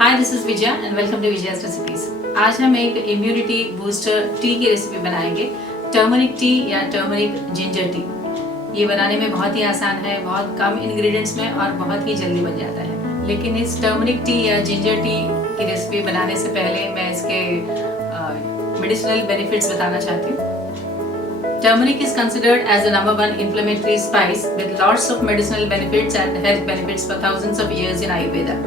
Hi this is Vijaya and welcome to Vijaya's recipes. आज हम एक इम्यूनिटी बूस्टर टी की रेसिपी बनाएंगे, टर्मरिक टी या टर्मरिक जिंजर टी। ये बनाने में बहुत ही आसान है, बहुत कम इंग्रेडिएंट्स में और बहुत ही जल्दी बन जाता है। लेकिन इस टर्मरिक टी या जिंजर टी की रेसिपी बनाने से पहले मैं इसके मेडिसिनल बेनिफिट्स बताना चाहती हूँ। Turmeric is considered as the number one inflammatory spice with lots of medicinal benefits and health benefits for thousands of years in Ayurveda.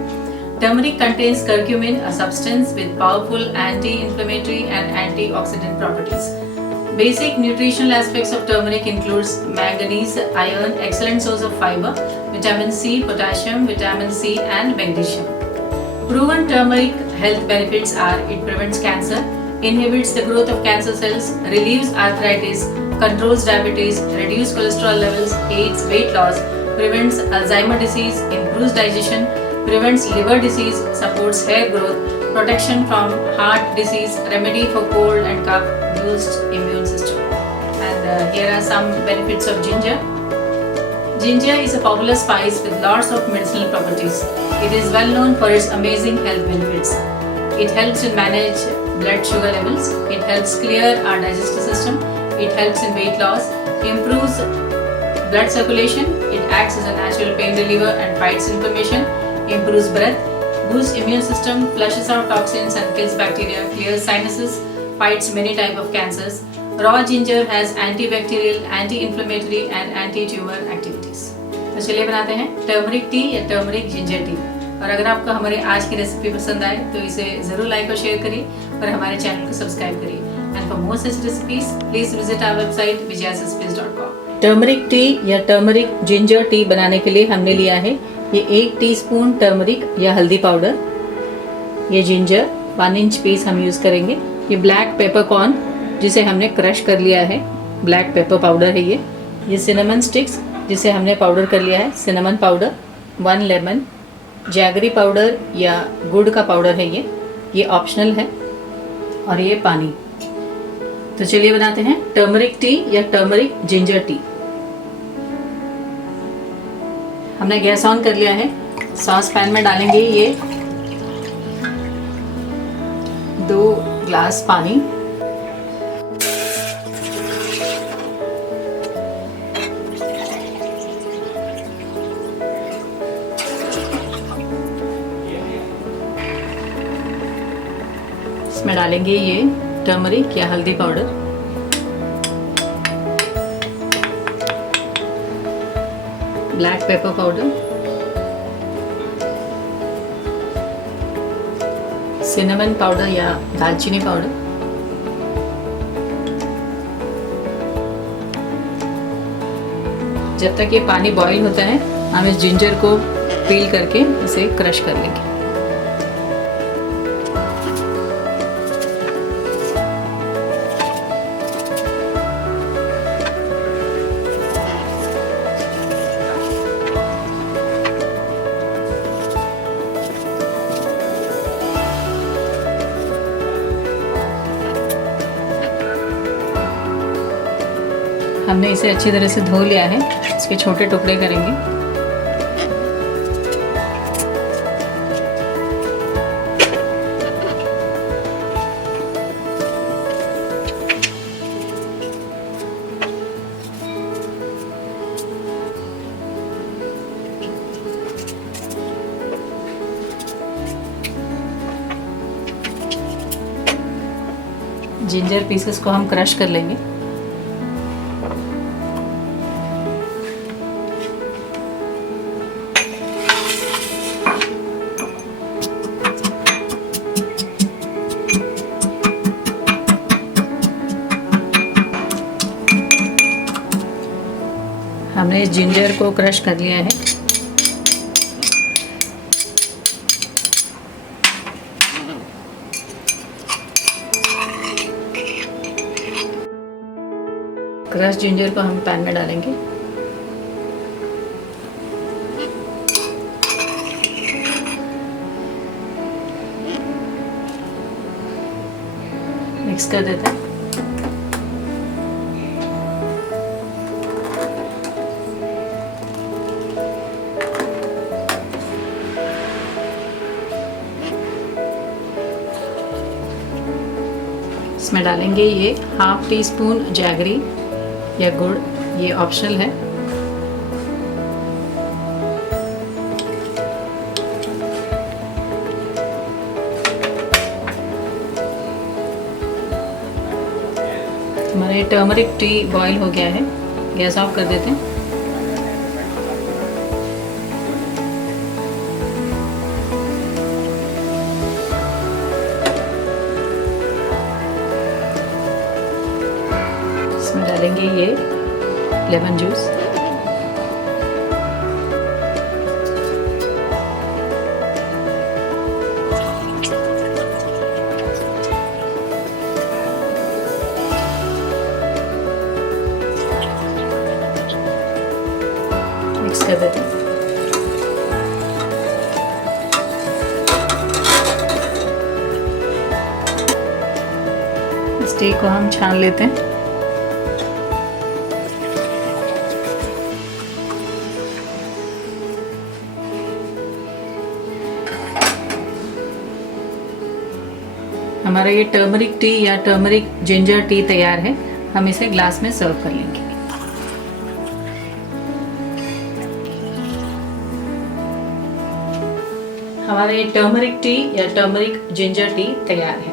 Turmeric contains curcumin, a substance with powerful anti-inflammatory and antioxidant properties. Basic nutritional aspects of turmeric includes manganese, iron, excellent source of fiber, vitamin C, potassium, vitamin C and magnesium. Proven turmeric health benefits are it prevents cancer, inhibits the growth of cancer cells, relieves arthritis, controls diabetes, reduces cholesterol levels, aids weight loss, prevents Alzheimer's disease, improves digestion, prevents liver disease, supports hair growth, protection from heart disease, remedy for cold and cough, boosts immune system. And here are some benefits of ginger. Ginger is a popular spice with lots of medicinal properties. It is well known for its amazing health benefits. It helps in manage blood sugar levels. It helps clear our digestive system. It helps in weight loss, improves blood circulation. It acts as a natural pain reliever and fights inflammation. Improves breath, boosts immune system, flushes out toxins and kills bacteria. Clears sinuses, fights many types of cancers. Raw ginger has antibacterial, anti-inflammatory and anti-tumor activities. तो चलिए बनाते हैं turmeric tea या turmeric ginger T. और अगर आपको हमारे आज की रेसिपी पसंद आए तो इसे ज़रूर लाइक और शेयर करिए और हमारे चैनल को सब्सक्राइब करिए। And for more such recipes please visit our website vijayasrecipes.com। Turmeric tea या टर्मरिक जिंजर टी बनाने के लिए हमने लिया है ये 1 टीस्पून टर्मरिक या हल्दी पाउडर, ये जिंजर 1 इंच पीस हम यूज़ करेंगे, ये ब्लैक पेपरकॉर्न जिसे हमने क्रश कर लिया है, ब्लैक पेपर पाउडर है ये सिनेमन स्टिक्स जिसे हमने पाउडर कर लिया है, cinnamon powder, 1 lemon, jaggery powder या गुड़ का पाउडर है ये ऑप्शनल है, और ये पानी। तो चलिए बनाते हैं टर्मरिक टी या टर्मरिक जिंजर टी। हमने गैस ऑन कर लिया है। सॉस पैन में डालेंगे ये 2 ग्लास पानी, इसमें डालेंगे ये टर्मरिक या हल्दी powder, black pepper powder, cinnamon powder या दालचीनी पाउडर, जब तक ये पानी बॉईल होता है हम इस जिंजर को पील करके इसे क्रश कर लेंगे। हमने इसे अच्छी तरह से धो लिया है, इसके छोटे टुकड़े करेंगे। जिंजर पीसेस को हम क्रश कर लेंगे। हमने इस जिंजर को क्रश कर लिया है। क्रश जिंजर को हम पैन में डालेंगे। मिक्स कर देते हैं। इसमें डालेंगे ये हाफ टी स्पून जैगरी या गुड़, ये ऑप्शनल है। हमारा ये टर्मरिक टी बॉईल हो गया है, गैस ऑफ कर देते हैं। इसमें डालेंगे ये लेमन जूस, मिक्स कर देते हैं। इस टी को हम छान लेते हैं। हमारा ये टर्मरिक टी या टर्मरिक जिंजर टी तैयार है। हम इसे ग्लास में सर्व कर लेंगे। हमारा ये टर्मरिक टी या टर्मरिक जिंजर टी तैयार है।